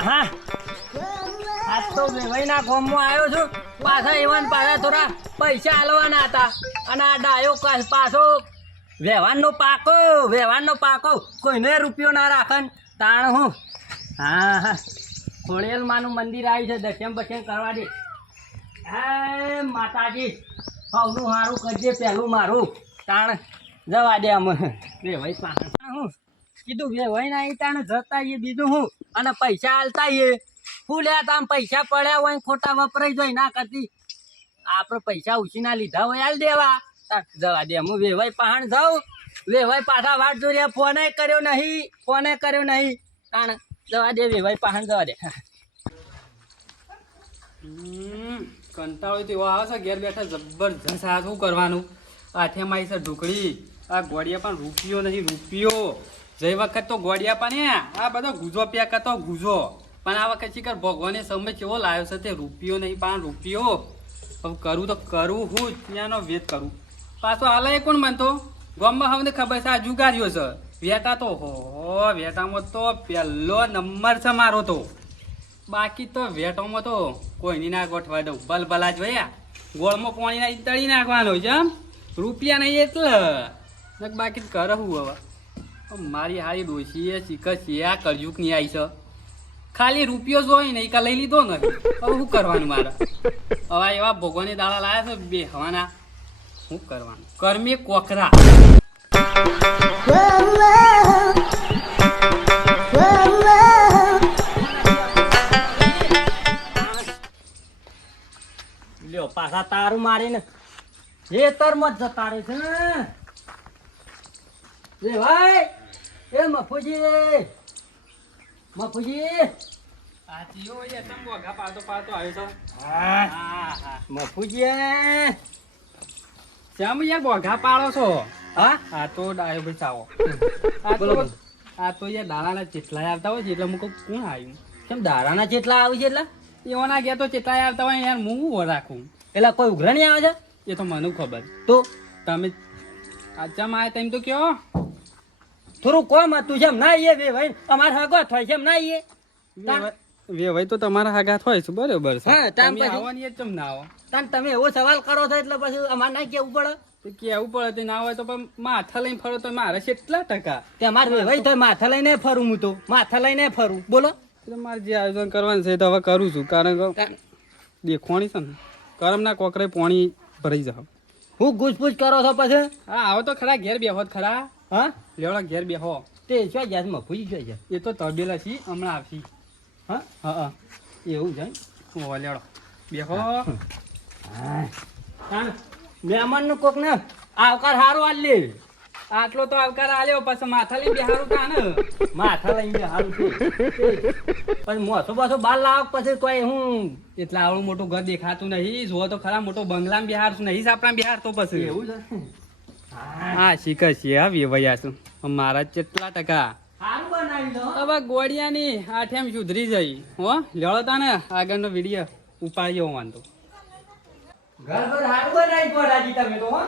આહા આજ તો વેવાઈના ગામમાં આવ્યો છું. પાછા એવાન પાછા થોડા પૈસા આલવાના હતા અને આ ડાયો પાછો વ્યવહારનો પાકો કોઈને રૂપિયો ના રાખે તાણ હું. હા ખોડિયાર માનું મંદિર આવ્યું છે. દર્શન બર્શન કરવા દે. હે માતાજી સૌનું સારું કરજે. પહેલું મારું તાણ જવા દે અમે વેવાઈ પાસે હું કીધું વેવાઈ ના તાણ જતા એ બીજું હું અને પૈસા આલતા એ શું લે તામ પૈસા પડ્યા હોય ખોટા વપરાઈ જાય ના કરતી આપણે પૈસા ઉછીના લીધા હોય આલ દેવા. જવા દે હું વેવાઈ પહાણ જાઉં. વેવાઈ પાછા વાટ જોઈ ફોને કર્યો નહીં તાણ જવા દે વેવાઈ પહાણ જવા દે. કંટાળો તેવો આવે છે ઘેર બેઠા જબરજસ્ત. આ શું કરવાનું? આઠેમાં આવી છે ઢોકળી. આ ગોળિયા પણ રૂપિયો નહીં રૂપિયો. જઈ વખત તો ગોળિયા પણ આ બધો ગુજો પ્યા કરતો ગુજો પણ આ વખત શીખર ભગવાને સમય કેવો લાવ્યો છે તે રૂપિયો નહીં પણ રૂપિયો. હવે કરું તો કરું હું ત્યાંનો વેત કરું. પાછો હાલે કોણ માનતો ગામમાં હવે ખબર છે આ જુગાર્યો છે. વેટા તો વેટામાં તો પહેલો નંબર છે મારો તો. બાકી તો વેટોમાં તો કોઈની ના ગોઠવા દઉં. બલબલા જ ભૈયા ગોળમાં પાણી ના તળી નાખવાનો છે એમ. રૂપિયા નહીં એટલે બાકી કરે હું હવે. મારી હારી ડોશીએ શીખર છે આ કરજુક ની આવી છે. ખાલી રૂપિયો જોઈ ને કા લઈ લીધો ને હવે શું કરવાનું મારે? હવે એવા ભોગવાની દાડા લાયા છે બે હવાના. શું કરવાનું? કર્મે કોકરા. લ્યો પાછા તારું મારીને એ તરમાં જ જતા રહે છે રે ભાઈ. એ મફુજી આ જીઓ એ તમ બોગા પાડતો આવ્યો છે. મફુજી કેમ યાર બોગા પાડો છો? હા આ તો ડાયો ભાઈ ચાવો. બોલો. આ તો યાર દાડાના ચેટલાય આવતા હોય છે એટલે હું કહું કોણ આવ્યું? કેમ દારાના જેટલા આવી છે એટલે એવાના ગયા તો ચેટલાય આવતા હોય યાર હું રાખું. એટલે કોઈ ઉઘરણી આવે છે એ તો મને ખબર. તો તમે આચામ આવ્યા તેમ તો કયો થોડું કોમ હતું જેમ ના આવીએ બે ભાઈ અમારે હગો થાય છે એમ ના આવીએ. વેવાઈ તો તમારા હાગાત હોય છે બરોબર છે. હા, તાન તમે પછી? આવવાની જ ચમ ના આવો? તાન તમે એવો સવાલ કરો છો એટલે પછી અમારે ના કેવું પડે. તો કેવું પડે તે ના હોય તો પણ માથા લઈને ફરો તો મારે કેટલા ટકા? તે અમારે વેવાઈ થાય માથા લઈને ફરું હું તો માથા લઈને ફરું બોલો. એટલે મારે જે આયોજન કરવાનું છે તો હવે કરું છું કારણ કે દેખવાણી છે ને કરમના કોકરે પાણી ભરાઈ જાવ. હું ગુજપૂજ કરો છો પછી? હા આવો તો ખરા ઘેર બેહો જ ખરા. હા લેવડા ઘેર બેહો. તે શું જાય મફુજી શું જાય? એ તો તબેલા છી હમણાં આવશી. હા હા એવું છે ઓ લેવડો બેહો. મહેમાનનું કોક ને આવકાર સારો આલ લે. આટલો તો આવકાર આલ્યો પછી માથા લઈને બેહારું કાને. માથા લઈને સારું છે પછી મોસો પાછો બાર લાવ પછી કોઈ હું એટલે આવડું મોટું ઘર દેખાતું નહીં. જુઓ તો ખરા મોટો બંગલામાં બિહાર નહીં સાપડા બિહાર તો પછી એવું છે. હા શીખર છે હા વેવૈયા છું મારા કેટલા ટકા. સારું બનાવી દો. હવે ગોળિયાની આઠેમ સુધરી જઈ હો. લેવડો તા ને આગળનો વિડીયો ઉપાડ્યો વાંધો. ઘર પર સારું બનાવી પડાજી તમે તો હો.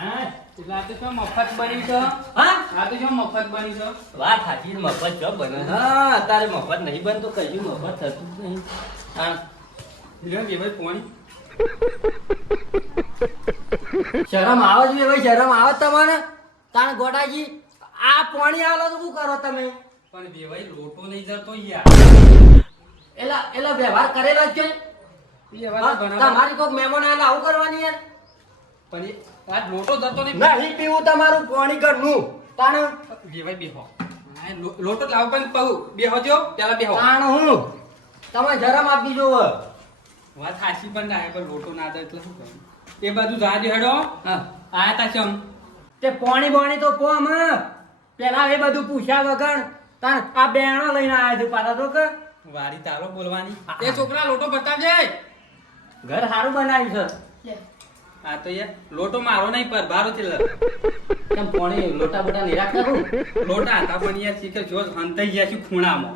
હા એટલે આ તો શું મફત બની છે? હા આ તો શું મફત બની છે? વાત સાચી મફત જો બને. હા અત્યારે મફત નહીં બનતો કશું મફત થતું જ નહીં. હા વેવાઈ પોણી શરમ આવે છે ભાઈ શરમ આવે તમને? તાણ ગોડાજી આ પાણી આલો તો શું કરો તમે? પણ વેવાઈ લોટો નહીં જતો યાર. એલા વ્યવહાર કરેલો જ છે. વ્યવહાર તો ઘણા તમારી કોઈક મહેમાન આવેલા આવું કરવાની યાર. પણ એ આ લોટો જતો નહીં. નહીં પીવું તમારું પાણી ઘરનું. તાણ વેવાઈ બેહો. હા, લોટો લાવ પણ કહું બેહો જો પેલા બેહો. તાણ હું તમે શરમ આપી જોવો. વાત હાચી પણ ના પણ લોટો ના જાય એટલે શું કરું? એ બધું જાજો હેડો. હા આયા તા ચમ તે પાણી બોણી તો પોમ પેલા એ બધું પૂછ્યા વગર તાણ આ બેણા લઈને આવ્યા છે પાછા તો કે વારી તારો બોલવાની. એ છોકરા લોટો બતાવજે. ઘર સારું બનાવ્યું છે. આ તો યાર લોટો મારો નહીં પર ભારો છે. કેમ પાણી લોટા બોટા નહીં રાખતા હું? લોટા હતા પણ યાર શીખર જો હંતાઈ ગયા છે ખૂણામાં.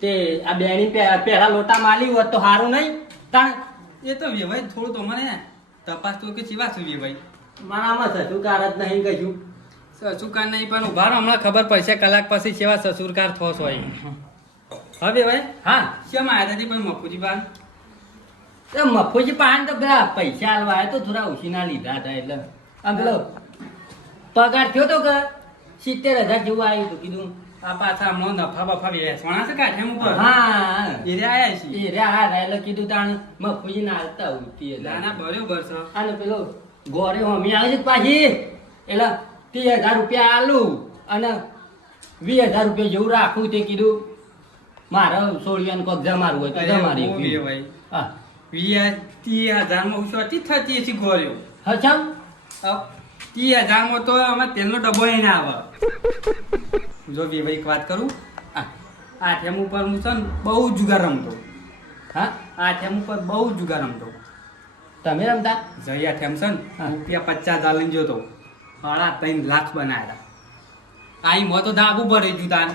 તે આ બેણી પેલા લોટા માલી હોત તો સારું નહીં. તાણ એ તો વેવાઈ થોડું તો મને તપાસ તો કે ચીવા છું વેવાઈ. મારામાં સસુકાર જ નહીં કશું. સસુકાર નહીં પણ ઉભા રહો, હમણાં ખબર પડશે કલાક પછી કેવા સસુરકાર થોસ હોય. હવે ભાઈ હા કેમ આવ્યા હતા પણ મફુજી પાન એ મફુજી પાન તો પેલા પૈસા આલવા આવ્યા તો થોડા ઉછીના લીધા હતા એટલે આમ પેલો પગાર થયો તો કે 70,000 જેવું આવ્યું હતું કીધું આ પાછા હમણાં નફા બફા વેસવાના છે કાઠેમ ઉપર હા એ રે આયા છે એ રહ્યા હા એટલે કીધું તાણ મફુજી ના હાલતા ઉઠી નાના બરોબર છે અને પેલો ગોરે મમ્મી આવે છે પાછી એટલે 30,000 રૂપિયા આલું અને 20,000 રૂપિયા જેવું રાખું તે કીધું મારે સોળિયાને કોક જમારું હોય તો જમારી અરે ઓ ભાઈ હા 30,000 માં ઉછવાતી થતી હશે ગોળ્યો હચમ 30,000 માં તો અમે તેલનો ડબ્બો એને આવે જો બે ભાઈ એક વાત કરું આ ઠેમ ઉપર હું છે ને બહુ જુગાર રમતો હા આ ઠેમ ઉપર બહુ જુગાર રમતો તમે રમતા જઈ આ ઠેમ છે ને હા. રૂપિયા 50,000 લઈને જોતો 3.5 લાખ બનાવ્યા આઈ મો તો ધાબુ ભરી ગયું તાન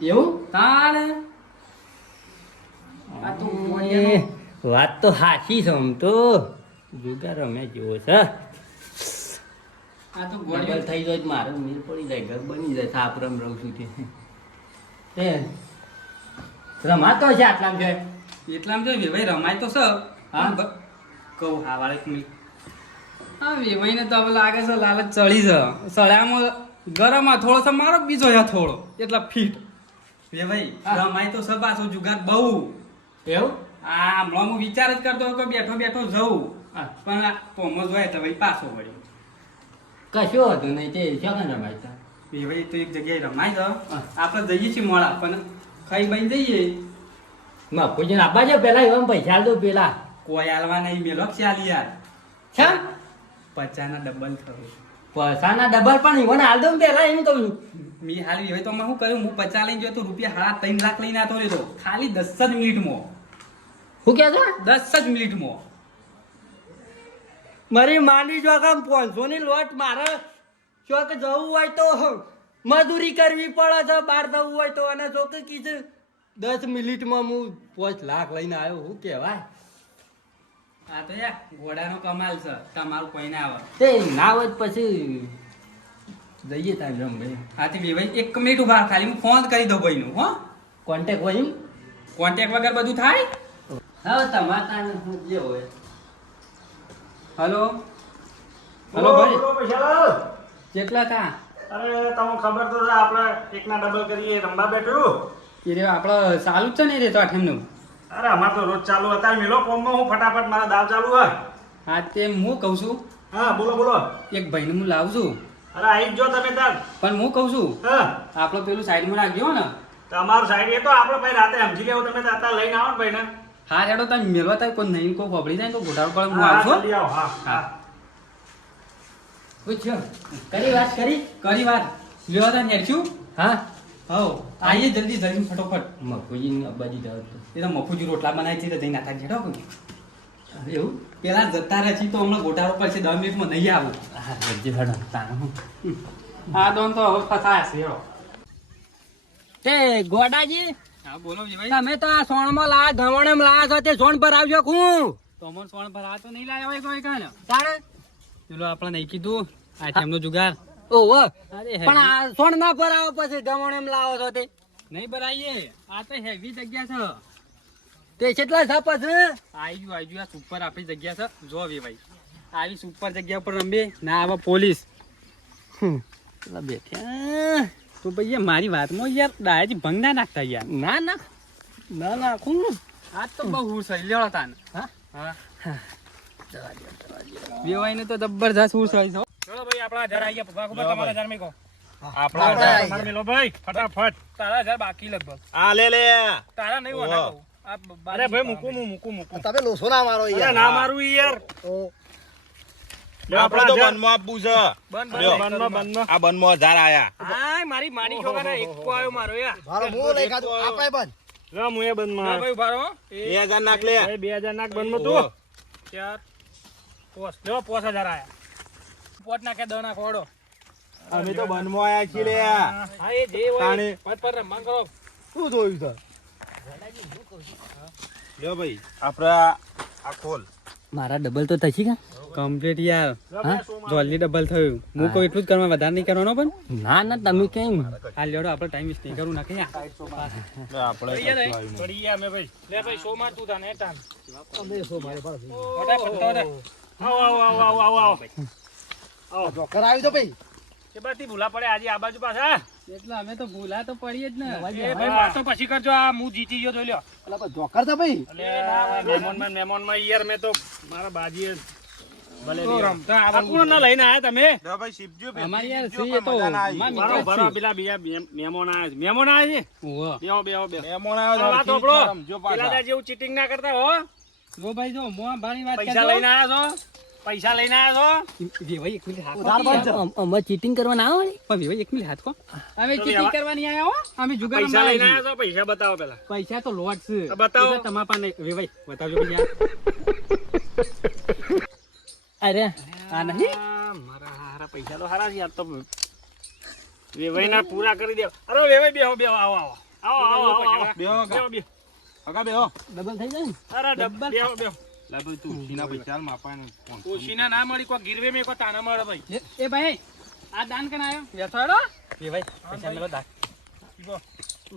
એવું તાને આ તો ગોળિયાનો વાત તો હાચી છે આમ તો જુગાર રમે જેવો છે આ તો ડબલ ગોળિયો થઈ જાય તો મારે મીર પડી જાય ઘર બની જાય સાપરમ રહું છું તે રમાતો છે આટલામાં છે એટલામાં જો વેવાઈ રમાય તો છે હા. કહું હા વાળે મિનિટ હા વેવાઈને તો હવે લાગે છે લાલચ ચડી છે સળામાં ગરમમાં થોડો મારો બીજો યા થોડો એટલા ફીટ વેવાઈ હા. રમાય તો છે પાછો જુગાર બહુ એવું આ હમણાં હું વિચાર જ કરતો હતો કે બેઠો બેઠો જઉં હા. પણ આ પોમો જોઈએ તો ભાઈ પાછો વળ્યો કશું હતું નહીં તે શોખન રમાયતા વેવાઈ તો એક જગ્યાએ રમાય છે હા. આપણે જઈએ છીએ મોડા પણ ખાઈ બની જઈએ મફુજીને આપવા છે પેલા એવા પૈસા આલ દો પેલા કોઈ આલવા નહીં મેલો ચાલ યાર છે 50 ડબલ થયું પૈસાના ડબલ પણ ઈવન આલ દો ને પેલા એમ કહું છું મી હાલ હવે તો શું કર્યું હું 50 લઈને ગયો તો રૂપિયા 3.5 લાખ લઈને આતો રહ્યો ખાલી 10 જ મિનિટમાં શું કે છો 10 જ મિનિટમાં મારી માની જો કે 500 ની લોટ મારે ચોક જવું હોય તો મજૂરી કરવી પડે છે બહાર જવું હોય તો અને જો કે કીધું 10 મિનિટમાં હું 5 લાખ લઈને આવ્યો શું કહેવાય આ તો યાર ઘોડાનો કમાલ છે તમારું કોઈ ના આવે તે ના હોય તો પછી જઈએ ત્યાં રમ ભાઈ આથી બે ભાઈ 1 મિનિટ ઉભા ખાલી હું ફોન કરી દઉં ભાઈનું હો કોન્ટેક્ટ હોય એમ કોન્ટેક્ટ વગર બધું થાય હા તમારે ત્યાં જે હોય હલો હલો બોલો, ભાઈ બોલો, પૈસાલાલ. કેટલા તા અરે તમને ખબર તો છે આપણે એકના ડબલ કરીએ રમવા બેઠું એ રે આપણે ચાલુ જ છે ને એ રે તો આઠમનું અરે અમાર તો રોજ ચાલુ અત્યારે મિલો ફોર્મમાં હું ફટાફટ મારા દાવ ચાલુ હોય હા તે હું કહું છું હા બોલો બોલો એક ભાઈને હું લાવું છું અરે આવી જ જો તમે તાર પણ હું કહું છું હા આપણે પેલું સાઈડમાં રાખજો ને તમારું સાઈડ એ તો આપણે ભાઈ રાતે સમજી લેવું તમે તો અત્યારે લઈને આવો ને ભાઈ ને હા રેડો તમે મેળવા થાય કોઈ નહીં કોઈ ફબડી જાય તો ઘોટાડો પડે હું હા, આવશો જલ્દી આવો હા હા પૂછ્યો કરી વાત કરી કરી વાત લ્યો તા નેરશું હા હો આઈએ જલ્દી જલ્દી ફટોફટ મફુજીની અબ્બાજી જાવ તો એ તો મફુજી રોટલા બનાવી છે તો જઈને નાખા જેડો કોઈ એવું પેલા જતા રહે છે તો હમણાં ઘોટાડો પડશે 10 મિનિટમાં નહીં આવું હા રજી હડો તાણ આ દોન તો હવે ફસાશે હેરો તે ગોડાજી હા બોલો જી ભાઈ તમે તો આ સોણમાં લા ગવણમ લા છો તે સોણ પર આવજો હું તો અમર સોણ પર આ તો નહીં લાવ્યા હોય કોઈ કાને તાણે પેલો આપણે નહીં કીધું આ ટાઈમનો જુગાર ઓહો અરે પણ આ સોણ ના પર આવો પછી ગવણમ લાવો છો તે નહીં ભરાઈએ આ તો હેવી જગ્યા છે તે કેટલા છે પછી આવી આ સુપર આપણી જગ્યા છે જો હવે ભાઈ આવી સુપર જગ્યા પર રમે ના આવે પોલીસ પેલા બેઠ્યા તો ભાઈ મારી વાતમાં યાર ડાયાજી ભંગ ના નાખતા યાર ના ના ના નાખું આ તો બહુ હુર છે લેવડો તાન હા હા વેવાઈને તો જબરજસ્ત હુર છે ચલો ભાઈ આપણા હજાર આવી ગયા પપ્પા ખબર તમારા હજાર મેં કહો આપણા આપણા હજાર. હજાર મેલો ભાઈ ફટાફટ તારા હજાર બાકી લગભગ આ લે લે તારા નહીં હોના કહું અરે ભાઈ મૂકું મૂકું તમે લોસો ના મારો અરે યાર ના મારું યાર તો આપણે તો બનમાં આપવું છે બંધમાં આ બનમાં 1000 આયા હા મારી માની છોકરા એક આવ્યો મારો યાર મારો મું લઈ ખાધું આપણે બંધ લો હું એ બંધમાં ભાઈ ઉભા રહો 2000 નાખ લે ભાઈ 2000 નાખ બંધમાં તું ચાર પોસ લો 5000 આયા પોટ નાખે દ નાખો ઓડો અમે તો બનમાં આયા છીએ લે હા એ જે હોય તાણે. પત પર રમવા કરો શું જોયું છે લ્યો ભાઈ આપણે આ ખોલ મારા ડબલ તો થશે કા કમ્પ્લીટ યાર હા જલ્દી ડબલ થયું હું કહું એટલું જ કરવા વધારે નહીં કરવાનો પણ ના ના તમે કેમ આ લેડો આપણે ટાઈમ વેસ્ટ નહીં કરવું નાખી આપણે પડી ગયા અમે ભાઈ લે ભાઈ શો માં તું તાને તાન ફટાફટ તો દે. આવો આવો આવો આવો આવો આવો જોકર આવી તો ભાઈ કે બાતી ભૂલા પડે આજે આ બાજુ પાછા એટલે અમે તો ભૂલા તો પડીએ જ ને એ ભાઈ વાતો પછી કરજો આ હું જીતી ગયો જોઈ લ્યો અલા ભાઈ જોકર તો ભાઈ અલે મહેમાનમાં યાર મેં તો મારા બાજીએ ભલે રમતા આ કોણ ના લઈને આયા તમે લ્યો ભાઈ શિવજી અમારી યાર સી તો માં બરો મિત્ર બરો છે પેલા બીજા મહેમાન આયા છે મહેમાન આયા છે ઓહો બેહો બેહો બેહો મહેમાન આવ્યો આ વાત સાંભળો. રમજો પેલા પાછા દા જેવું ચીટિંગ ના કરતા હો જો ભાઈ જો મોં ભારી વાત પૈસા લઈને આયા છો પૈસા લઈને આયા છો વેવાઈ એક મિનિટ હાથ ઉધાર બંધ છે. અમે ચીટિંગ કરવા ના આવે પણ વેવાઈ એક મિનિટ હાથ કો અમે તો ચીટિંગ વેવા- કરવાની આયા હો અમે જુગાર પૈસા રમવા લઈને આયા આયા છો પૈસા બતાવો પેલા છીએ. પૈસા તો લોટ છે તો બતાવો. એ તો તમારા પાસે નહીં. વેવાઈ બતાવજો ભૈયા અરે આ નહીં મારા હારા પૈસા તો હારા છે યાર તો વેવાઈના પૂરા કરી દે અરે વેવાઈ બેહો બેહો આવો આવો આવો આવો આવો બેહો બેહો બેહો કાકા બેહો ડબલ થઈ જાય ને અરે ડબ્બા બેહો બેહો લે ભાઈ તું ઉછીના પૈસા હાલ માપાને ફોન ઓશીના ના મળી કોઈ ગીરવે મેં કોઈ તાના મળે ભાઈ એ ભાઈ આ દાન કન આયો વેસાડો વેવાઈ પૈસા મેલો દાન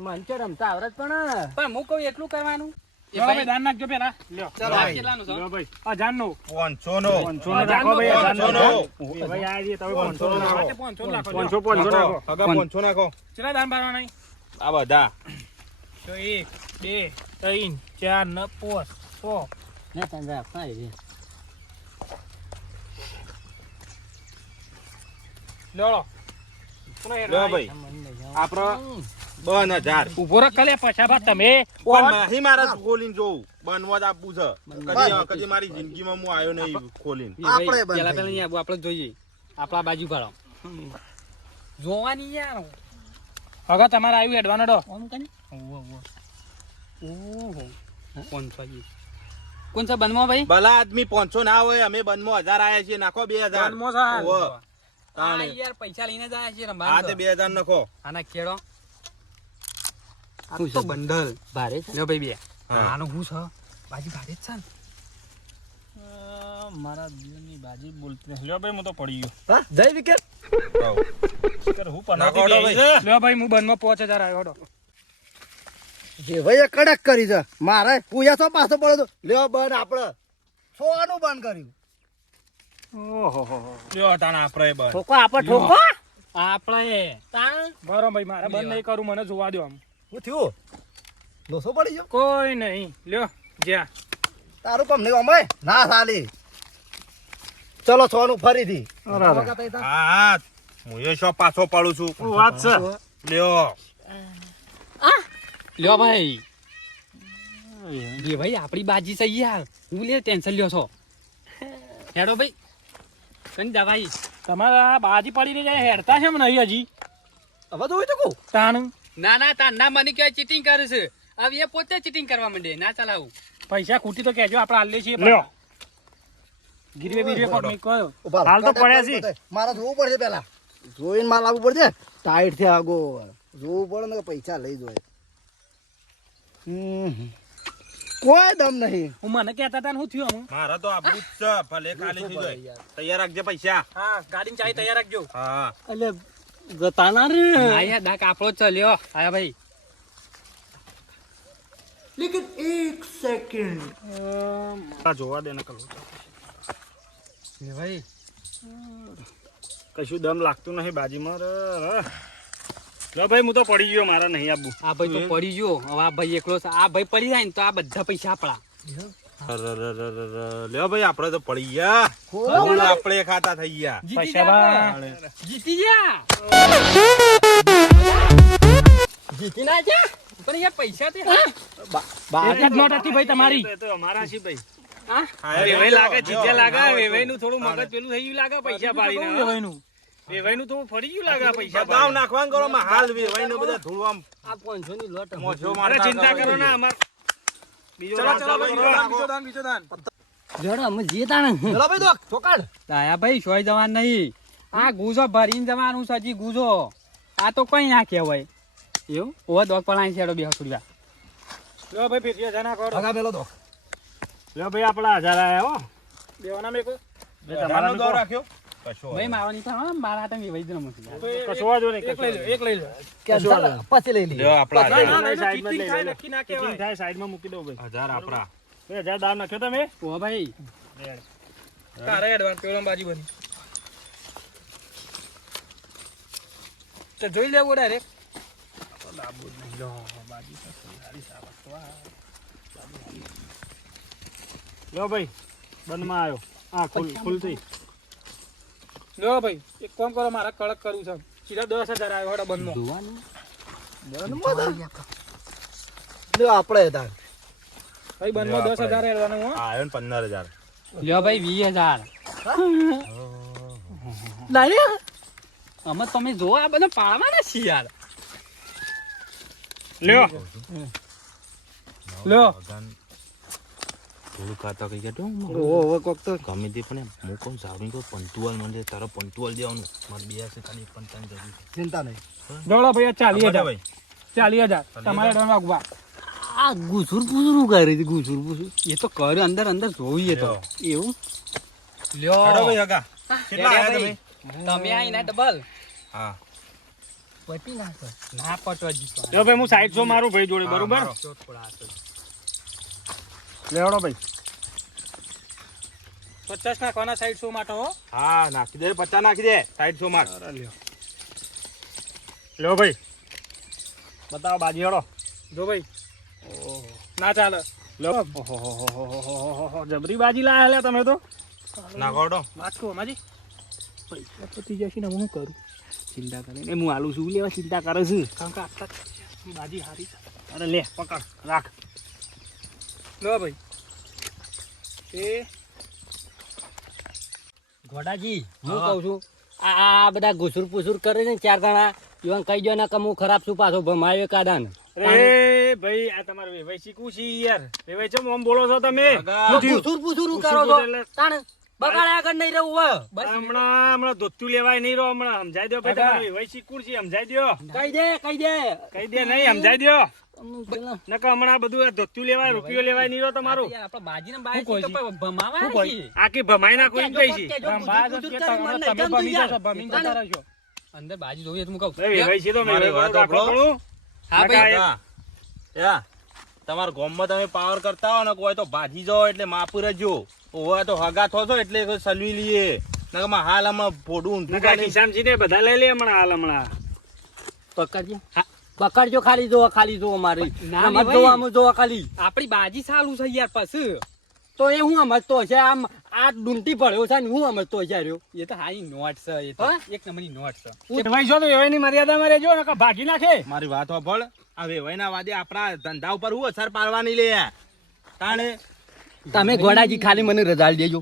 મન તો રમતા આવડત પણ પણ હું કહું એટલું કરવાનું એ લ્યો ભાઈ ભાઈ દાન નાખજો પેલા લ્યો ચાલો દાન ભાઈ કેટલાનું છે લ્યો ભાઈ આ જાનનો 500 નો 500 નો રાખો ભાઈ આ જાનનો 500 ભાઈ આ જે તમે 500 નો રાખો 500 રાખો 500 રાખો કાકા 500 નાખો કેટલા દાન ભરવાના નહીં આ બધા તો 1 2 3 4 ને 5 6 ના તને રાખતા એ લ્યો લ્યો ભાઈ આપણો 2000 ઉભો રખ કલે પછા ભાત તમે પણ નહીં મારે ખોલીને જોઉં બનવા જ આપવું છે કદી મારી જિંદગીમાં હું આવ્યો નહીં ખોલીને આપણે આપણે બંધ પેલા પેલા નહીં આપણે જોઈએ આપણા બાજુ પાડો જોવાની યાર હવે તમારે આવ્યું એડવાનો ડો ઓમ કને ઓહો કોણ છે કોણ છે બનવા ભાઈ ભલા આદમી 500 ના હોય અમે બનમાં 1000 આયા છીએ નાખો 2000 બનમાં છે. ઓહો. આ તાણે. યાર પૈસા લઈને જ આયા છે હા રમવા તે 2000 નાખો આના કેળો શું તો છે? બંડલ ભારે છે લ્યો ભાઈ બે હા. આનું હું છે બાજી ભારે જ છે ને મારા દિલની બાજી બોલતી નથી. લ્યો ભાઈ હું તો પડી ગયો હા જય વિકેટ હોવ. શીખર હું નાખો પનાતી ડો ગઈ ભાઈ. છે. લ્યો ભાઈ હું બનમાં 5000 આવ્યો ડો જે ભાઈ કડક કરી છે મારે પૂયા તો પાછો પડ્યો તો લ્યો બંધ આપણે સોનું બંધ કર્યું લ્યો તાણે આપણે બન ઠોકો આપો ઠોકો આપણે બરો ભાઈ મારે બંધ નહીં કરું મને જોવા દો આમ શું થયું લોસો પડી ગયો કોઈ નહીં લ્યો જ્યાં તારું પમ નહીં અમે ના સાલી ચલો સોનું ફરીથી હા હા હું એ શો પાછો પાડું છું શું વાત છે લ્યો લ્યો ભાઈ બે ભાઈ આપણી બાજી છે યાર હું લે ટેન્શન લ્યો છો હેડો ભાઈ કઈ દવાઈ તમારા બાજી પડી રહી જાય હેડતા છે નહીં હજી હવે તો હોય તો કહું તાણ ના તાના મને કહેવાય ચીટિંગ કરે છે હવે એ પોતે ચીટિંગ કરવા માંડે ના ચલાવું પૈસા ખૂટી તો કહેજો આપણે હાલ છીએ લ્યો ગીરવે બીરવે કોક નહીં કહ્યો ઉભા રહો. હાલ તો કડક પડ્યા કરવું છે. પડે. મારે જોવું પડશે પેલા જોઈને માલ આવવું પડશે ટાઈટ થી આગો જોવું પડે ને કે પૈસા લઈ જોઈએ કોઈ દમ નહીં હું મને કહેતા હતા ને શું થયું આમ મારા તો આપવું જ છે ભલે ખાલી થઈ જાય તૈયાર રાખજે પૈસા હા ગાડીની ચાવી તૈયાર રાખજો હા એટલે જતા ના રે આયા ડાક આપણો જ છે લ્યો આયા ભાઈ જોવા દે ને કરું ભાઈ કશું દમ લાગતું નહીં બાજીમાં લો ભાઈ હું તો પડી ગયો મારા નહીં આપવું આ ભાઈ તો પડી ગયો હવે આ ભાઈ એકલો છે આ ભાઈ પડી જાય ને તો આ બધા પૈસા આપણા લ્યો ભાઈ આપણે તો પડી ગયા હવે આપણે ખાતા થઈ ગયા જીતી પૈસા ગયા બા. આપણે. જીતી ગયા જીતી ના જા પણ યાર પૈસા તે એક જ નોટ હતી ભાઈ તમારી તો અમારા છે ભાઈ હા વેવાઈ લાગે જીત્યા લાગે વેવાઈ નું થોડું મગજ પેલું થઈ ગયું લાગે પૈસા પાડીને વેવાઈ નું થોડું ફરી ગયું લાગે પૈસા બતાવ નાખવાનું કરો માં હાલ વેવાઈ ને બધા ધૂળ આમ આ 500 ની લોટ મોજો અરે મારતા ચિંતા કરો ના અમાર બીજો ચલો રાત ચલો ચાલુ કરો. બીજો દાન જોડો અમે જીતા ને ચલો ભાઈ તો ચોકાડ આયા ભાઈ સોય જવાનું નહીં આ ગુજો ભરીને જવાનું છે હજી ગુજો આ તો કઈ ના કહેવાય એવું ઓવા દોગ પડાઈ છેડો બે હસુડિયા લો ભાઈ ફેર જના કરો ભગા પેલો તો લો ભાઈ આપણા 1000 આયા હો દેવાના મેં કોઈ તમારાનો ગૌ રાખ્યો કશો ભાઈ માવાની તો હા, મારા હાથે વેવાઈ જ રમું છું. કશો વાંધો નહીં, એક કશો લઈ લો, વાંધો એક લઈ લો. Cancel, પછી લઈ લઈએ. લ્યો આપણા નહીં. હજાર. ના, સાઈડમાં જ લઈ લો. નક્કી ના ચીટિંગ થાય સાઈડમાં મૂકી દો ભાઈ. 1000 આપણા 2000 દાવ નાખ્યો તમે ઓ ભાઈ તારે એડવાન્સ પેલો બાજી બની તો જોઈ લેવું ડાયરેક્ટ લો ભાઈ બંધમાં આવ્યો હા ખુલ થઈ લો ભાઈ એક કામ કરો મારા કડક કરવું છે સીધા 10,000 આવ્યો હડો બંધમાં જોવાનું લ્યો, આપણે તાર. ભાઈ બંધમાં 10,000 એડવાનું હો આવ્યો ને 15000 લ્યો ભાઈ 20,000 અમે તમે જો આ બધા પાડવાના છીએ યાર. લ્યો લ્યો થોડું ખાતા કઈ ગયા ઓહો, કોક તો ગમે તે પણ હું કોણ સારું કોઈ પંતુવાલ મને તારા પંતુવાલ દેવાનું મારે બે હશે ખાલી પણ તને જરૂર છે ચિંતા નહીં. જોડો ભાઈ 40,000 ભાઈ 40,000 તમારે એડવાન્સ વાગવા આ ગુસુર પૂસુર કરી હતી ગુસુર પૂસુર એ તો કર્યું અંદર અંદર જોઈએ તો એવું લ્યો હાડો ભાઈ હગા કેટલા આયા તમે તમે આઈને ડબલ હા પટી નાખો ના પટવા જીતો લ્યો ભાઈ હું 700 મારું ભાઈ જોડે બરોબર મારો. લેવડો ભાઈ 50 નાખવાના 700 માટે હો હા નાખી દે 50 નાખી દે 650 માર લ્યો ભાઈ બતાવો બાજી હળો જો ભાઈ ના ચાલે લ્યો ઓહો જબરી બાજી લાયા લે તમે તો નાખોડો નાખો માજી પૈસા પતી જશે ને હું કરું ચિંતા કરીને હું આલું છું લેવા ચિંતા કરે છે કારણ કે આટલા બાજી હારી છે અરે લે પકડ રાખ લો ભાઈ એ ઘોડાજી હું કહું છું આ બધા ઘુસુર પૂસુર કરે છે ને 4 જણા ઈવન કહી દો ને કે હું ખરાબ છું પાછો ભમાયો કાદાન અરે ભાઈ આ તમારે વેવાઈ શીખવું છે યાર વેવાઈ ચમ ઓમ બોલો છો તમે ઘુસુર પૂસુર કરો છો તાણ બગાડ્યા આગળ નહીં રહેવું હોય હમણાં ધોતું લેવાય નહીં રહો હમણાં સમજાઈ દો ભાઈ તમારે વેવાઈ શીખવું છે સમજાઈ દો કહી દે કહી દે નહીં સમજાઈ દો નકર હમણાં બધું આ ધોતું લેવાય રૂપિયો લેવાય નહીં રહો તમારું આપણે બાજીને બાજી તો ભમાવા છીએ આખી ભમાઈ નાખો એમ કઈ છે તમે ભમી જશો, ભમી જતા રહેશો અંદર બાજી જોઈએ તો હું કહું ભાઈ વેવાઈ છે તો મારી વાત રાખો સાંભળો. થોડું. હા ભાઈ હા યા તમારા ગામમાં તમે પાવર કરતા હો ને કોઈ તો ભાજી જાઓ એટલે માપુ રહેજો ઓવા તો હગા થો છો એટલે સલવી લઈએ નકર હાલ આમાં ફોડું ઊંધું નકર ખિસ્સામાં ને બધા લઈ લે હમણાં પકડજો પકડજો ખાલી જો મારી ના મત ભાઈ. જોવા જો ખાલી આપણી બાજી ચાલુ છે યાર પછી તો એ હું સમજતો છે આમ આ ડુંટી પડ્યો છે ને હું સમજતો છે રહ્યો એ તો હાઈ નોટ છે એ તો હા? એક નંબરની નોટ છે વેવાઈ છો તો વેવાઈની મર્યાદામાં રહેજો નકર ભાગી નાખે મારી વાત સાંભળ આ વેવાઈના વાદે આપણા ધંધા ઉપર હું અસર પાડવાની લે તાણે તમે ઘોડાજી ખાલી મને રજાલ દેજો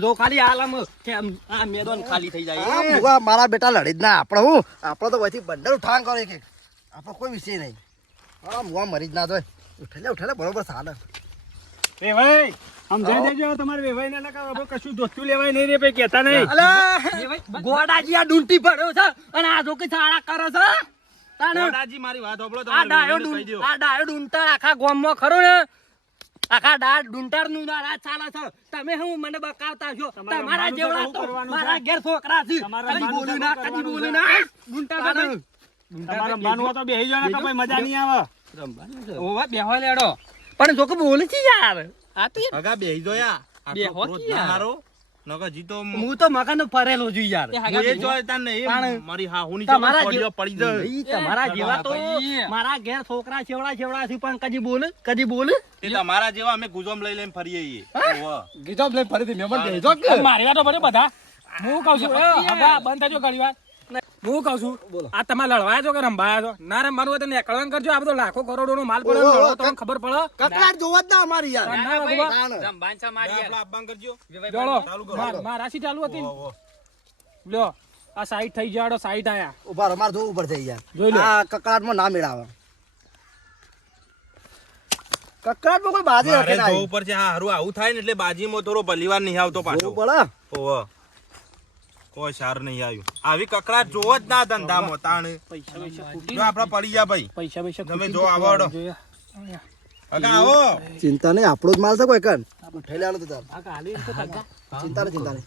જો ખાલી હાલમ કે આ મેદાન ખાલી થઈ જાય આ ભૂવા મારા બેટા લડી જ ના. આપણે તો વહીથી બંદર ઠાણ કરે કે આપણો કોઈ વિષય નહીં. હા મુવા મરી જ ના જાય. ઉઠેલે બરોબર ચાલે. વેવાઈ સમજાઈ દેજો તમારે વેવાઈ ના નકર હવે કશું ધોતું લેવાય નહીં રે ભાઈ કહેતા નહીં ઘોડાજી આ ડુંટી પડ્યો છે અને આ જો કે સાડા કરે છે તાણે ગોડાજી મારી વાત સાંભળો આ તમારે ડાયો વેવાઈને કહી દ્યો. આ ડાયો ડુંટાર આખા ગામમાં ખરો ને આખા ડુંટાર નું રાજ ચાલે છે તમે હું મને બકાવતા છો તમારે તમારા રમવાનું જેવડા તો તો કરવાનું છે. મારા ઘેર છોકરા છે તમારે કદી રમવાનું બોલું તો ના કરવાનું કદી બોલું છે. ના ડુંટાર તમારે રમવાનું હોય તો બેહી જાઓ નકર ભાઈ મજા નહીં આવે ઓવા બેહો લેડો પણ જો કે બોલે છે યાર આ તો યાર હગા બેહી જો યા બે આટલો હોત ક્રોધ યાર. ના હારો નકર જીતો હું તો મકાન ફરેલો છું યાર એ હું હાગા એ બેહો. જોય તાર નહીં તાણે. મારી હાહુની તમારા ચમક જેવા- પડી જાય ઈ તમારા એ જેવા તો ભાઈ. મારા ઘેર છોકરા છેવડા છે પણ કદી બોલે તે તમારા જેવા અમે ગુજોમ લઈ લઈને ફરીએ છીએ ઓહો. ગીતો લઈ ફરીથી મેમન મારી વાતો ભરે બધા હું કહું છું હગા બંધ થજો ઘણી વાર હું કહું છું આ તમે લડવાયા છો કે રંભાયા છો ના રમવાનું હોય તો નીકળવાનું કરજો આ બધો લાખો કરોડો નો માલ પડે ઓહો, લડો તમને ખબર પડે કકડાટ જોવા જ ના અમારી યાર. ના ભગવા તાણે. જમવાન છે મારી આપણે યાર. આપવાનું કરજો જોડો ચાલુ કરો. માર રાશિ ચાલુ હતી ને? ઓહો. લ્યો આ સાઈડ થઈ જાડો સાઈડ આયા ઉભા રહો, મારે જોવું પડશે યાર. જોઈ લો. આ કકડાટમાં ના મેળાવે. કકડાટમાં કોઈ બાજી મારે રાખે ના જોવું પડશે હા હારું આવું થાય ને એટલે બાજીમાં થોડો ભલીવાર નહીં આવતો પાછો જોવું પડે. ઓહો. કોઈ સાર નહીં આવ્યું આવી કકડાટ જોવો જ ના ધંધામાં તાણે પૈસા પૈસા જો આપડે પડી ગયા ભાઈ પૈસા પૈસા તમે ખૂટી જો આવો હડો. જોઈએ. હગા આવો ચિંતા નહીં, આપણો જ માલ છે કોઈ કન. ઉઠાઈ લેવાનું તો તાર આ કાલી તો હગા ચિંતા નહીં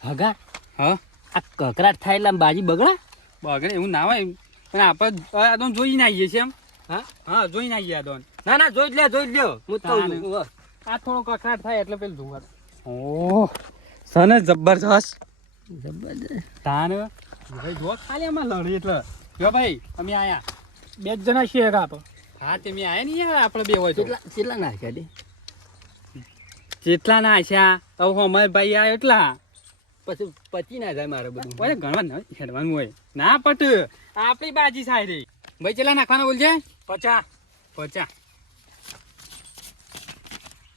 હગા હા આ કકરાટ થાય એટલે આમ બાજી બગડા બગડે એવું ના હોય પણ આપણે આ તો જોઈને આવીએ છીએ એમ હા જોઈને આવીએ આ તો ના ના જોઈ જ લ્યો હું જ કહું છું ઉભો. આ થોડો કકડાટ થાય એટલે પેલું જોવા ઓહ સને જબરજસ્ત તાન ભાઈ જો ખાલી આમાં લડી એટલે જો ભાઈ અમે આયા 2 જણા છીએ કાપ હા તે મેં આયા ને યાર આપણે બે હોય તો કેટલા નાખ્યા દી જેટલા ના આશા હવે અમાર ભાઈ આયો એટલા પછી પચી ના જાય મારે બધું ઓય ગણવા ન હેડવાનું હોય ના પટ આપણી બાજી સાઈ રે ભાઈ ચેલા નાખવાના બોલજે 50 50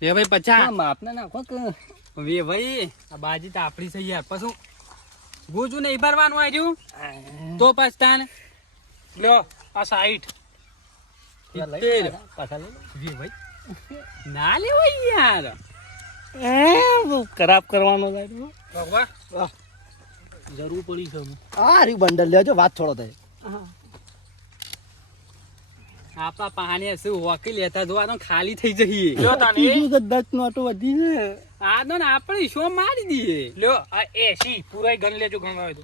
એ ભાઈ 50 માપને નાખો કે વે ભાઈ આ બાજી તો આપણી છે યાર પછી ગોજુ નહીં ભરવાનું આવ્યું તો પસ્તાન લ્યો આ 60 સિત્તેર. પાછા લઈ વે ભાઈ ના લેવાય યાર ખરાબ કરવાનો ભગવા જરૂર પડી છે આ રહ્યું બંડલ લેજો વાત છોડો થાય આપણા પાણી શું વકી લેતા જોવા તો ખાલી થઈ જઈએ લ્યો તાની 10 નોટો વધી છે આ તો ને આપણે શો મારી દઈએ લ્યો આ 80 પૂરાય ગણ લેજો ગણવા હોય તો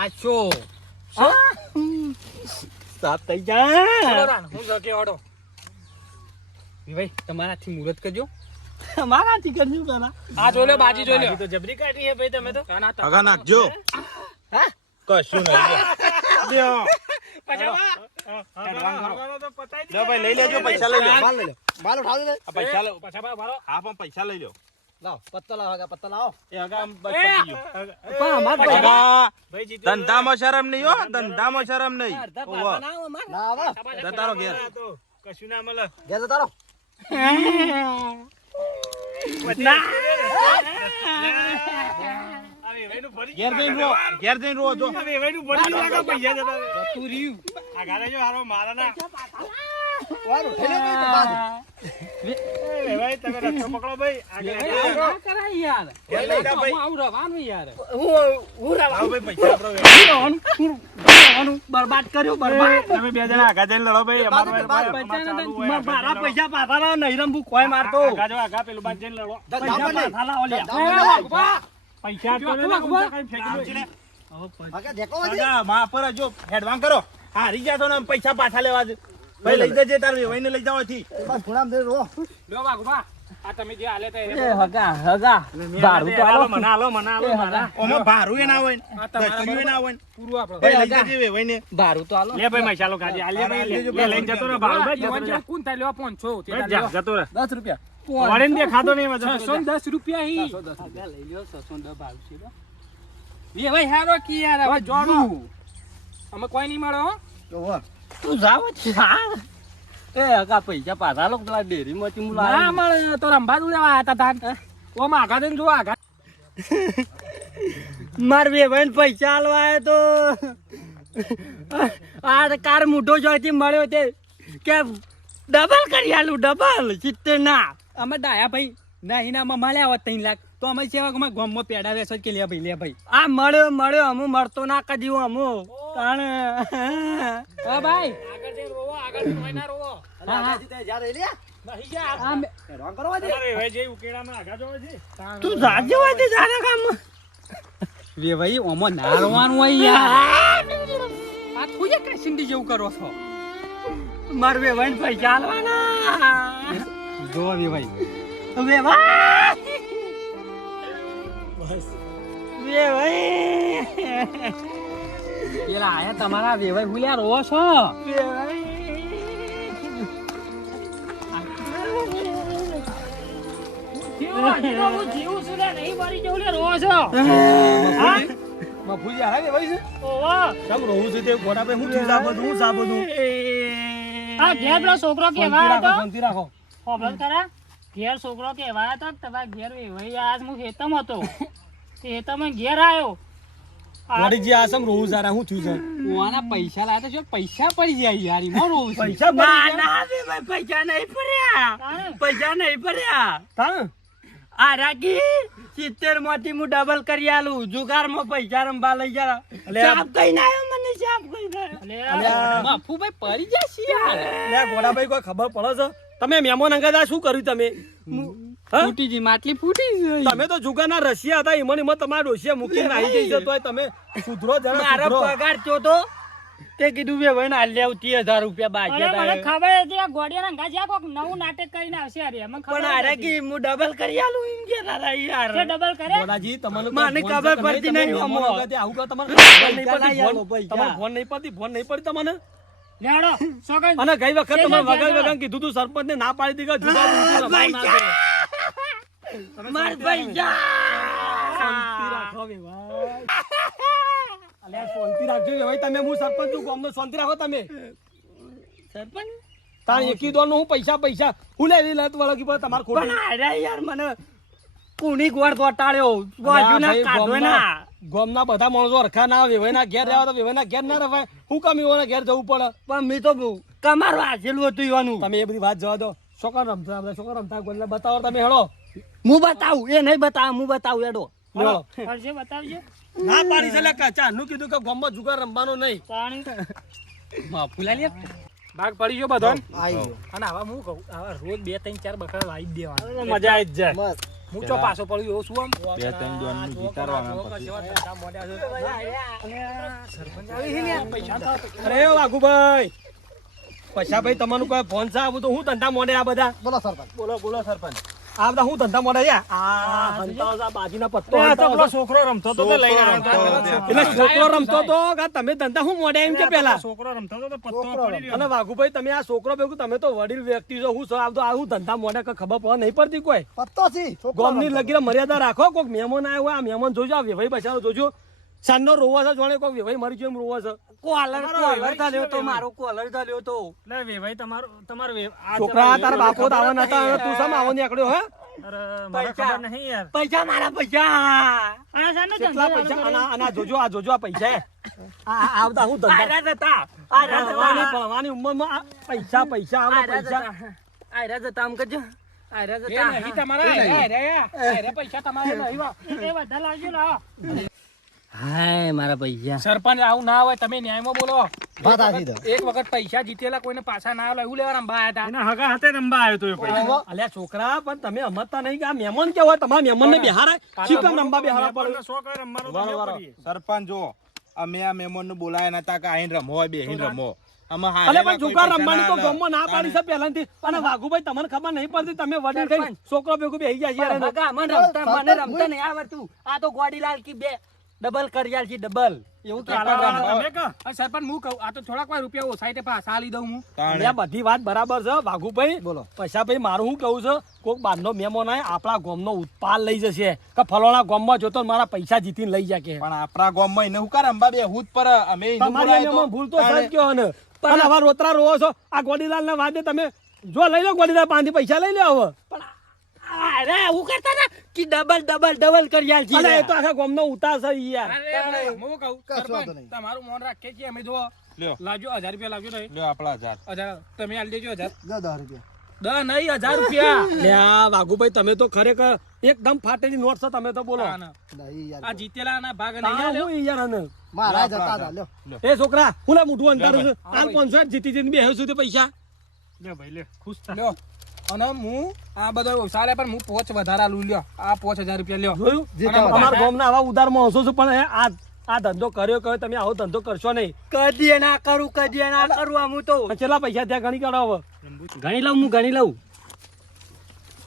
આ શો સાત થઈ જાય ચલો રાન હું જકે ઓડો ભાઈ તમારાથી મુહૂર્ત કરજો મારાથી કરજો પેલા આ જોઈ લો બાજી જોઈ લો તો જબરી કાઢી હે ભાઈ તમે તો હગા નાખજો કશું નહીં લ્યો લો ભાઈ લઈ લેજો પૈસા લઈ લો માલ લઈ લો માલ ઉઠાવી દે આ પૈસા લો પાછા ભારો હા પણ પૈસા લઈ લો લાવો પત્તો લાવો હગા પત્તો લાવો એ હગા આમ બસ પતી ગયું. પણ અમાર પૈસા હગા, ભાઈ જીતો ધંધામાં શરમ નહીં હો ધંધામાં શરમ નહીં અડધા ઓહો. પાછા ના આવે અમાર ના આવો જતારો ઘેર. કશું ના મળે ઘેર જતા રહો ઘેર જઈને રો ઘેર જઈને રો જો વાર ઉઠાઈ લે ભાઈ ના કરાય યાર ઘેર લઈ જા ભાઈ. આવું રવાનું યાર લાવો ભાઈ પૈસા આપણો બરબાદ કર્યો બરબાદ તમે 2 જણા આગા જઈને લડો ભાઈ મારા પૈસા પાછા લાવો નહીં રમવું કોઈ મારતો આગા જો આગા પેલું બાદ જઈને લડો પૈસા પાછા લાવો લે પૈસા તો લે ઊંચા કઈ ફેંકી દો. હગા દેખો વધી હગા માં પર જો હેડવાન કરો હારી ગયા છો ને પૈસા પાછા લેવા છે ભાઈ લઈ જજે તાર વેવાઈને લઈ જાવ થી બસ ખૂણામ દે રો લ્યો વાઘુબા આ તમે જે હાલે તે હગા દારૂ તો આલો મને હાલો મારા ઓમાં ભારું એ ના હોય ને આ તમારા દસ્યું એ ના હોય ને પૂરું આપણો ભાઈ લઈ જજે વેવાઈને દારૂ તો આલો લે ભાઈ મસાલો કાઢી આ લે ભાઈ લે લઈને જતો રહે ભાડું ભાઈ જતો રહે. કોણ થાય લેવા 500 તે જા, જતો રહે 10 રૂપિયા વળીને દેખાતો નહીં એમાં જતો રહે. 610 રૂપિયા હી હગા લઈ લ્યો 610 ભાવ છે તો એ ભાઈ હારો કી યાર હવે જોડું અમે કોઈ નહીં મળો હો ઓહો તું જાવ છે હા એ હગા પૈસા પાછા લો પેલા ડેરી માંથી હું ના લાવ્યો મળે તો રંભા ઉડવા હતા તાર ઓમ આગા દઈને જો આગા માર બે ભાઈ પૈસા આલવા આવ્યો તો આ કાર મૂઢો જોઈથી મળ્યો તે કે ડબલ કરી આલું ડબલ 70 ના અમે ડાયા ભાઈ નહીં ના મમાલ્યા હોત 3 લાખ તો અમે સેવા અમે ગામમાં પેડા વેસો કે લે ભાઈ આ મળ્યો અમુ મળતો ના કદી અમુ તાણ હા ભાઈ આગળ જઈને રોવો આગળ કોઈ ના રોવો હા તે જા રે લે નહીં જા હેડવાન કરવા દે તમારે હવે જે ઉકેડામાં આગા જોવે છે તું જાજે હોય તે જાને કામ વે ભાઈ ઓમો નારવાનું હોય યાર આ થોય કાશિંડી જેવું કરો છો માર બે ભાઈ પૈસા આલવાના જો વે ભાઈ બે ભાઈ બે ભાઈ પેલા આયા તમારા વે ભાઈ હુલ્યા રો છો બે ભાઈ મફુજી હારે ભાઈ છે કેમ રહું છે તે ગોડા ભાઈ હું થી જા બધું હું જા બધું આ ઘેર પેલો છોકરો કેવાય હતો શાંતિ રાખો ખબર કરા ઘેર છોકરો કેવાય હતો તમારા ઘેર વેવાઈ આજ હું ખેતમ હતો તે ખેતમાં ઘેર આવ્યો ગોડીજી આસમ રહું જારા હું થયું છે ઓના પૈસા લાયા તો જો પૈસા પડી જાય યાર ઈમાં રો છે પૈસા ના ના બે ભાઈ પૈસા નહીં પડ્યા પૈસા નહીં પડ્યા તાણ આ રાખી 70 માંથી હું ડબલ કરી આલું જુગારમાં પૈસા રંબા લઈ જા ચાપ કઈ ના આવ્યો મને ચાપ કઈ ના આવ્યો માફુ ભાઈ પડી જશે યાર લે ગોડા ભાઈ કોઈ ખબર પડે છે તમે મહેમાન અંગત આ શું કર્યું તમે હા? ફૂટી જી માટલી ફૂટી ગઈ. તમે તો જુગારના રશિયા હતા એમાં તમારા ડોશિયા મૂકીને આવી જઈ છે તોય તમે સુધરો જરા મારો સુધરો. પગાર ચો તો તે કીધું બે ભાઈ ના લે 30,000 રૂપિયા અરે મને બાકી ખબર હતી આ ગોડિયાના ઘા જ્યાં કોક નવું નાટક કરીને આવશે અરે મને ખબર પણ અરે હતી. કે હું ડબલ કરી આલું એમ કે તારા યાર તે ડબલ કરે બોલાજી, તમને મને કોઈ ખબર ફોન પડતી તમે નહીં મહેમાન આમાં. અંગતે આવું કહો, તમારે ફોન નહીં પડતી, પૈસા ફોન- પૈસા. તમારે ફોન નહીં પડતી, ફોન નહીં પડી તમને લેડો સોગન અને ગઈ વખત જય તમે જય જય વગર જય. વગર કીધું તું સરપંચ ને ના પાડી દીધી કે જુદા બિલકુલ રમાવ ના દે. માર પૈસા શાંતિ રાખો બે ભાઈ. અલ્યા શાંતિ રાખજો બે ભાઈ, તમે હું સરપંચ છું ગામનો, શાંતિ રાખો તમે. સરપંચ તાણ એકી દોર નો હું પૈસા હું લેવી લત વળગી પડે તમારે ખોટી. પણ અરે યાર મને કુણી ગોળ ગોટાળ્યો બાજુ ના કાઢો ના ગામના બધા માણસો હરખા ના આવે, વેવાઈના ઘેર રહેવા તો વેવાઈના ઘેર ના રવાય. હું કામ એવાના ઘેર જવું પડે? પણ મેં તો કમારું આજેલું હતું ઈવાનું તમે એ બધી વાત જવા દો. છોકરા રમતા આપણે છોકરા રમતા ગોલ્લા બતાવો તમે હેડો. હું બતાવું એ નહીં બતાવું હું બતાવું એડો હેડો. કરજે બતાવજો ના પાડી છે લે કાચા નું કીધું કે ગામમાં જુગાર રમવાનો નહીં. તાણી ફૂલા લે ભાગ પડી ગયો બધો આવી ગયો. અને આવા હું કહું આવા રોજ 2-3-4 બકરા લાવી જ દેવાના. મજા આવી જ જાય. બસ હું ચો પાછો પડ્યો એવો શું આમ 2-3 દોડનું જીતાડવાના પછી. અરે વાઘુભાઈ, પૈસા ભાઈ તમારું કોઈ ફોન છે આવું તો હું ધંધા મોડે આ બધા બોલો સરપંચ. બોલો સરપંચ. આ બધા હું ધંધા મોડે છે આ હંતાઓ છે, આ બાજીના પત્તો આ તો હંતાઓ પેલો છે. છોકરો રમતો તો તે લઈને આવ્યો તો. એટલે છોકરો રમતો તો કે તમે ધંધા હું મોડે એમ કે પેલા. છોકરો રમતો તો પત્તો છોકરો પડી રહ્યો. અને વાઘુભાઈ તમે આ છોકરો ભેગું તમે તો વડીલ વ્યક્તિ છો, હું છો આ તો આ હું ધંધા મોડે કે ખબર પડે નહીં પડતી કોઈ. પત્તો છે છોકરો ગોમની રમતો. લગીને મર્યાદા રાખો. કોઈક મહેમાન આવ્યો હોય, આ મહેમાન જોજો, આ વેવાઈ બચારો જોજો. સાંજનો રોવો છે જોડે કોઈક વેવાઈ મરી ગયો એમ રોવો છે. કોલર થયો તો મારો કોલર થયો તો લે વેવાઈ તમારો આ છોકરા તારા બાપો તો આવવાના હતા, હવે તું સામે આવો નીકળ્યો હે? અરે મને ખબર નહીં યાર. પૈસા મારા પૈસા આ શાનો કેટલા ધંધો પૈસા? ચાલુ આના જોજો, આ જોજો, આ પૈસા હે. આ બધા હું ધંધા આયરા જતા આયરા ભણવાની જતા ભણવાની ઉંમરમાં આ પૈસા આવે પૈસા. આયરા જતા આમ કરજો આયરા એ જતા નહીં તમારા અરે પૈસા તમારા નહીં વા. એ બધા લાવજો લાવો હાય મારા પૈસા સરપંચ આવું ના હોય તમે ન્યાયમાં બોલો. વાત આવી તો. એક વખત પૈસા જીતેલા કોઈને પાછા ના આવે એવું લેવા રંબા આયા હતા એના હગા હાથે રંબા આવ્યો તો અલ્યા છોકરા, પણ તમે સમજતા નહીં કે આ મહેમાન કેવા હોય, તમારા મહેમાનને બેહારાય. શી કામ રંબા બેહારા પડે? વારો. સરપંચ જો અમે આ મહેમાનને બોલાયા નતા કે આઈને રમો હોય બેહીને રમો. આમાં અલે હારેલા પણ કોઈ છોકરા પૈસા રમવાની તો ના આલે. ગામમાં ના પાડી છે પહેલાથી. અને વાઘુભાઈ તમને ખબર નહીં પડતી, તમે વડીલ થઈ છોકરો ભેગું બેહી જાય છે યાર. ભગા મને રમતા નહીં આવડતું આ તો ગોડીલાલ કી બે ડબલ કરિયાલ કી ડબલ એવું કે તમે કહો સરપંચ હું કહું આ તો થોડાક વાર રૂપિયા ઓછાઈ તે પાછા આલી દઉં હું. તાણે. આ બધી વાત બરાબર છે વાઘુભાઈ. બોલો. પૈસા ભાઈ મારું શું કહું છે, કોઈક બહારનો મહેમાન આવે આપણા ગામનો ઉત્પાદ લઈ જશે કે ફલોણા ગામમાં જોતો મારા પૈસા જીતીને લઈ જાય કે. પણ આપણા ગામમાં એને હું કા રંબા બેહું જ પર અમે એને તમારી બોલાયો મહેમાન ભૂલ તો તાણે. સજ કયો ને. પણ હવે રોતરા રોવો છો આ ગોડીલાલ ને વાદે તમે જો લઈ લો ગોડીલાલ પાંચથી પૈસા લઈ લો હવે. અરે એવું કરતા હતા કે ડબલ કરિયાલ કી અને એ તો આખા ગામનો ઉતાર છે ઈ યાર. અરે, હું કહું કશો વાંધો સરપંચ નહીં. તમારું મોન રાખીએ છીએ અમે જો લ્યો લાવજો 1000 રૂપિયા લાવજો નહીં લ્યો આપણા 1000. 1000 તમે આલી દેજો 1000 જો 10 રૂપિયા. દસ નહીં 1000 રૂપિયા લ્યા વાઘુભાઈ તમે તો ખરેખર એકદમ ફાટેલી નોટ છે તમે તો બોલો. નહીં યાર. આ જીતેલા ના ભાગ નહીં તારા આલ્યો. હું ઈ યાર આને. મારા જતા હતા લ્યો. એ છોકરા હું લે મોઢું અંધારું છું. હાલ 500 જીતી જીતીને બેહ્યો છું તે પૈસા. લ્યો ભાઈ લ્યો ખુશ થા લ્યો અને હું આ બધો ચાલે પણ હું પોચ વધારા લઉં લ્યો આ 5000 રૂપિયા લ્યો જોયું? જીત્યા બધા. અમારા ગામના આવા ઉદાર માણસો છે, પણ આ ધંધો કર્યો તમે આવો ધંધો કરશો નહીં. કદી ના કરું આમ તો અને કેટલા પૈસા ત્યાં ગણી કાઢો હવે. ગણી લઉં હું ગણી લઉં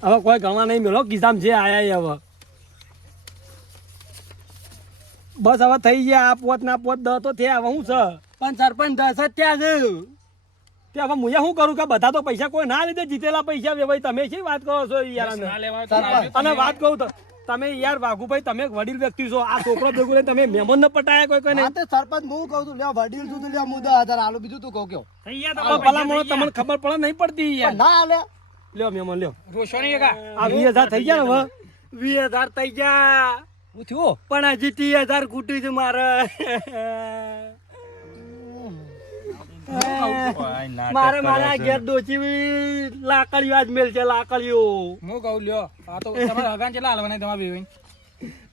હવે કોઈ ગણવા નહીં મેળો કિસ્સામાં જે આયા એ હવે બસ હવે થઈ ગયા. આ પોત ના પોત દહ તો થયા. હવે શું છે પણ સરપંચ 10 જ ત્યાં છે તે હવે હું શું કરું કે બધા તો પૈસા કોઈ ના લીધે જીતેલા પૈસા ભાઈ તમે શી વાત કરો છો યાર ના આને? લેવા તો સરપંચ. અને વાત કહું તો તમે યાર વાઘુભાઈ તમે એક વડીલ વ્યક્તિ છો. આ છોકરો ભેગું લઈને તમે મહેમાન ને પટાયા કોઈ કોઈ હા તે સરપંચ હું કહું છું લ્યો વડીલ છું તો લ્યો હું 10,000 આલું બીજું તું કહું કયો. થઈ ગયા ભલા માણસ તમને ખબર પડે નહીં પડતી પણ યાર. ના આલે. લ્યો મહેમાન લ્યો. રોશની કા આ 20,000 થઈ ગયા ને હવે 20,000 થઈ ગયા હું થયું પણ હજી 30,000 ખૂટી છે મારે ઓય, નાટક મારે કરે મારા છે. ઘેર ડોચી લાકડીઓ આજ મેલ છે લાકડીઓ હું કહું લ્યો આ તો તમારા હગાન કેટલા હાલવાના તમારા બેન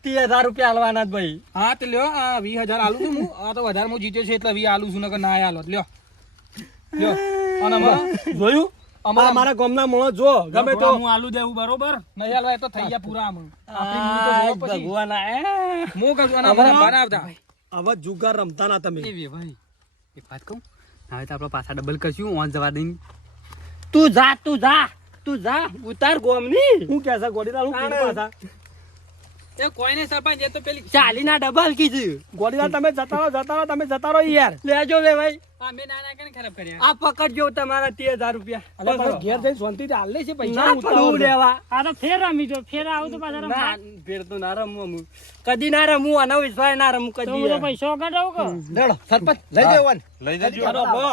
30,000 રૂપિયા હાલવાના જ ભાઈ હા તે લ્યો આ 20,000 આલું છું હું આ તો વધારે હું જીત્યો છે એટલે 20 આલું છું નકર ના આલો લ્યો લ્યો અને અમારા જોયું અમારા મારા ગામના માણસ જો ગમે તો હું આલુ દેવું બરોબર નહીં હાલવા એ તો થઈ ગયા પૂરા આમ આપણી મૂડી તો જોવો પછી. ભગવાન હું કશું આના મને બનાવતા હવે જુગાર રમતા ના તમે એ ભાઈ એક વાત કહું હવે તો આપણે પાછા ડબલ કરશું ઓન જવા દઈને તું જા ઉતાર ગોમની હું કે છે ગોડીલાલ હું કીધું પાછા એ કોઈ નહીં સરપંચ એ તો પેલી ચાલીના ડબલ કીધું ગોડીલાલ તમે જતા રહો તમે જતા રહો યાર લેજો લે ભાઈ અમે નાના કને ખરાબ કર્યા આ પકડજો તમારા 30,000 રૂપિયા અલે પણ ઘેર જઈને શાંતિથી હાલ લે છે પૈસા ના પડવું લેવા આ તો ફેર રમી જો ફેર આવું તો પાછા રમવા. ના ફેર તો ના રમું હું કદી ના રમું આનો વિશ્વાસ ના રમું તો કદી હું તો પૈસો કઢાવું કે લેડો સરપંચ લઈ જાવ વન લઈ જજો અરે બો,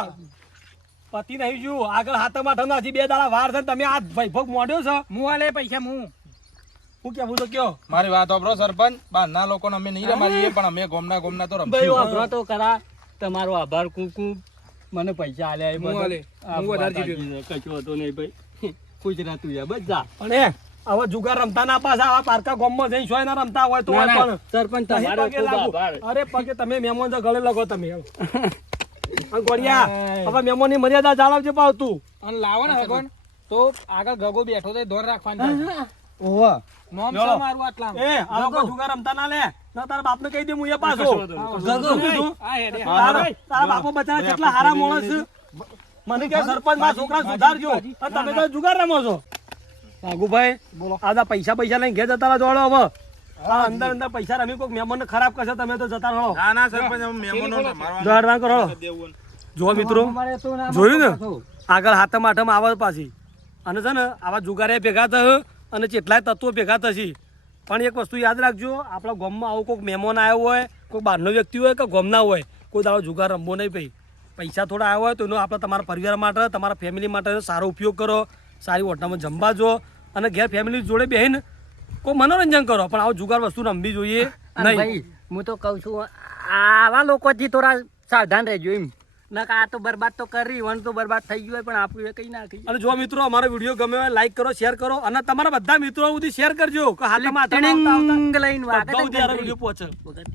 પતિ નહીં જો આગળ હાથમ આઠમ હજી 2 દાડા વાર છે ને તમે આ વૈભોગ મોડ્યો છો હું આલે પૈસા હું કેવું તો કયો મારી વાત સાંભળો સરપંચ બહારના લોકોને અમે નહીં રમાડીએ પણ અમે ગોમના તો ભાઈ રમશું વાપરો તો કરા તમારો આભાર કુકુ મને પૈસા આલ્યા એ હું બદલ. આલે. આ હું વધારે માતાજીને કશું હતો નહીં ભાઈ ગુજરાત તું જા બસ જા અને હવે જુગાર રમતા ના પાછા આવા પારકા ગામમાં જઈને સોય ના રમતા હોય તો ના, ના, પણ સરપંચ નહીં તમારો પગે ખૂબ લાગુ. આભાર અરે પગે તમે મહેમાન તો ગળે લગો તમે અને ગોળિયા હવે મહેમાન ની મર્યાદા જાળવજે પાવતું અને લાવો ને ભગવાન તો આગળ ગગો બેઠો તો ધોર રાખવાનું ઓહો નોમ લો. છે મારું આટલા એ આ લોકો જુગાર રમતા ના લે ના તારા બાપને કહી દે હું એ પાછો શું કીધું? આ હેડે તારા બાપો બચારા કેટલા હારા માણસ છે. મને કે સરપંચ મારા છોકરા સુધારજો અને તમે તો જુગાર રમો છો ભાઈ આ પૈસા લઈને ઘેર જતા રહો હવે આ અંદર પૈસા રમી કોઈક મહેમાનને ખરાબ કરશે તમે તો જતા રહો ના સરપંચ અમે મહેમાનોને મારવાના દોડવા કરો દેવું જો મિત્રો અમારે તો ના જોયું ને પાછું. આગળ હાથમ આઠમ આવે પાછી અને છે ને આવા જુગારે ભેગા થશે અને કેટલાય તત્વો ભેગા થશે પણ એક વસ્તુ યાદ રાખજો આપણા ગામમાં આવો કોઈક મહેમાન આવ્યો હોય કોઈ બહારનો વ્યક્તિ હોય કે ગામના હોય કોઈ દાડો જુગાર રમવો નહીં ભાઈ પૈસા થોડા આવ્યા હોય તો એનો આપણે તમારા પરિવાર માટે તમારા ફેમિલી માટે સારો ઉપયોગ કરો સારી હોટલમાં જમવા જો અને ઘેર ફેમિલી જોડે બેહીને કોઈ મનોરંજન કરો પણ આવો જુગાર વસ્તુ રમવી જોઈએ અને નહીં ભાઈ હું તો કહું છું આવા લોકોથી થોડા સાવધાન રહેજો એમ ના આ તો બરબાદ તો કરી વન તો બરબાદ થઈ ગયું હોય પણ આપણું એ કઈ ના થઈ અને જો મિત્રો અમારો વિડીયો ગમે હોય લાઈક કરો શેર કરો અને તમારા બધા મિત્રો સુધી શેર કરજો કે હાથમાં હાથમાં આવતા આવતા લઈને બધા સુધી આ વિડીયો પહોંચે વગર